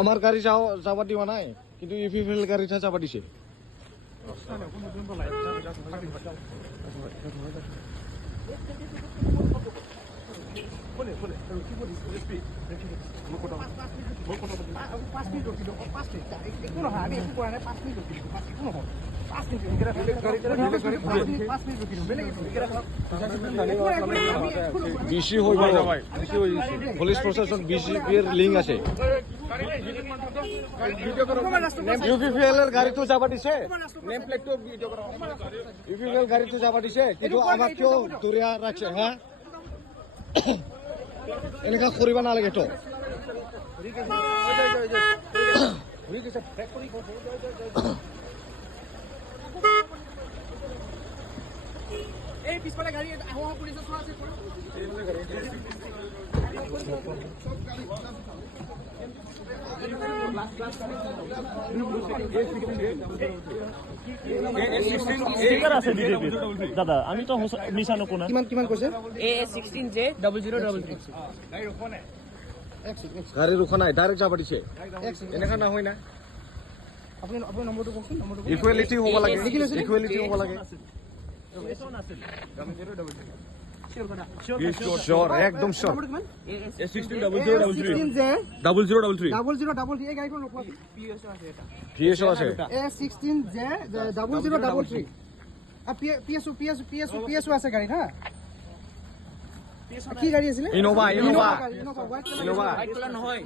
আমার গাড়ি যাবা দিবা নাই কিন্তু ইপিএফএল গাড়িটা যাবা দিছে বেশি হইব পুলিশ প্রশাসন বিসিবির লিঙ্ক আছে ইউপিএফএল এর গাড়ি তো যাবা দিছে নেম প্লেট তো ভিডিও করা ইউপিএফএল গাড়ি তো যাবা দিছে কিন্তু আমাক কেউ দূরিয়া রাখছে হ্যাঁ এনেকা করিবা না লাগে তো এই পিছফালে গাড়ী আহো পুলিচে চোৱা আছে দাদা আমি তো মিছা নকোনা কিমান কৈছে A16J0033 গাড়ি রুখা নাই ডাইরেক্ট যাবা দিছে এনেকা না হয় না আপুনি নম্বৰটো কওকচোন নম্বৰটো ইকুৱেলিটি হ'ব লাগে ইকুৱেলিটি হ'ব লাগে Sure, একদম sure. A16J0033 এই গাড়ীখন ৰখোৱা PSO আছে A16J0033 PSO আছে গাড়ী হা কি গাড়ী আছিলে ইনোভা হোৱাইট কালাৰ নহয়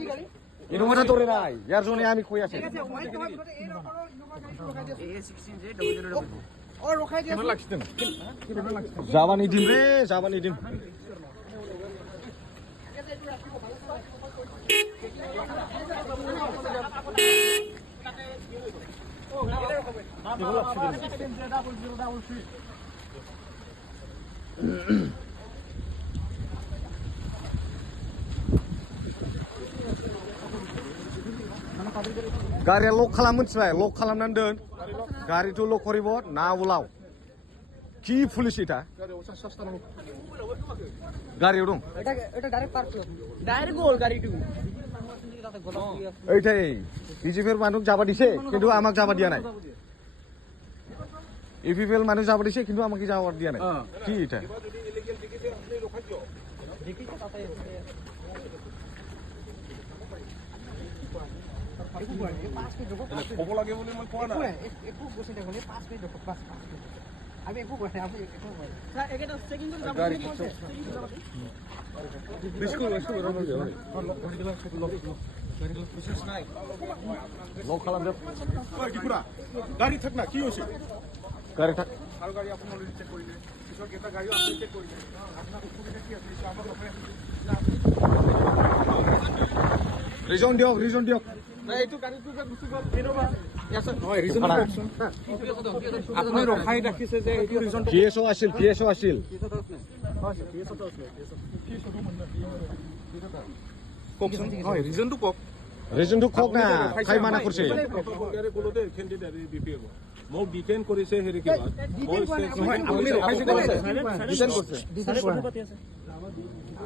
ইনোভাটা তোৰে নাই ইয়াৰ জন্য আমি কই আছি A16J0033 ও ৰখাই দিয়া কেমন লাগছে যাবা নিদিম রে যাবা নিদিম गारिया लक खालाम मोनथिबाय लक खालामनानै दोन गारिथ' लक करिब ना उलाव কি পুলিশ এটা গাড়িও দं এটা ডাইরেক্ট পার্ক ডাইরেক্ট গোল গাড়িটো এইটাই বিজেপির মানুষ যাবা দিছে কিন্তু আমাক যাবা দিয়া নাই ইপিএফএল মানুষ যাবা দিছে কিন্তু আমাকে যাবা দিয়া নাই কি এটা ক'ব লাগে বুলি মই কোৱা নাই একো গৈছে দেখোন 5 মিনিট ৰখক বাস আমি একো কোৱা নাই আপুনি একো কোৱা নাই একেটা চেকিং কৰি যাব লক খালাম দে কি পুরা গাড়ি থাক না কি হইছে গাড়ি থাক আর গাড়ি আপনি অলরেডি চেক করিলে পিছৰ কেটা গাড়ি আপনি চেক করিলে আপনার অসুবিধা কি আছে আমার লগে রিজন দিয়ক এইটো গাড়ীটো যে গুচি গ'ল ইনোভা ইয়াছ নহয় ৰিজন কওকচোন আপুনি ৰখাই ৰাখিছে যে এইটো ৰিজন পিএসও আছিল কওকচোন হয় ৰিজনটো কওক ৰিজনটো কক না খাই মানা কৰছে গাড়ী বলতে ক্যান্ডিডেট বিপিএল মোক ডিটেইন কৰিছে হেৰি কিবা নহয় আপুনি ৰখাইছে ডিটেইন কৰিছে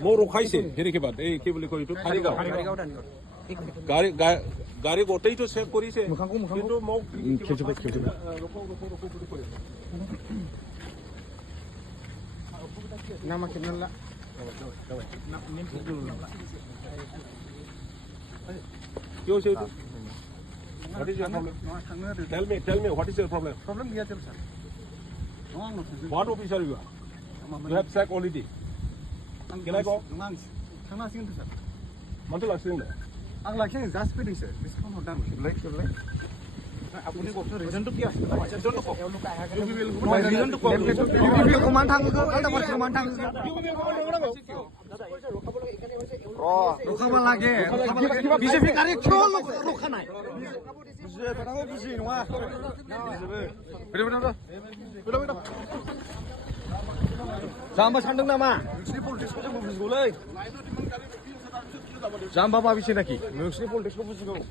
মোক ৰখাইছে হেৰি কিবা এই কি বুলি কয় এইটো খাৰিগাঁও গাড়ী গোটেইটো চেক কৰিছে কিন্তু মোক খেলছে নামা কিনলা কি হৈছে এইটো What is your problem? Tell me, what is your problem? Problem दिया चल sir What officer you are? You have check already. Can I go? थांना सिगोन सर मानतो लाखिदों आं लाखियो जास्ट फैदों सर डिसकाउन्ट हरदां আপুনি কওক ৰিজনটো কি আছে ৰিজনটো কওক ৰিজনটো কওক ইপিএফএল কমান থাঙ্গো কালটা পারছে কমান থাঙ্গো রখাবা লাগে বিজেপি গাড়ি কিয় রখা নাই বুঝে কথাও বুঝি নয়া জাম্বা সানदों नामा नोंसिनि पलिटिक्सखौ जों बुजिगौलै जाम्बा बाबिसे नाखि नोंसिनि पलिटिक्सखौ बुजिगौ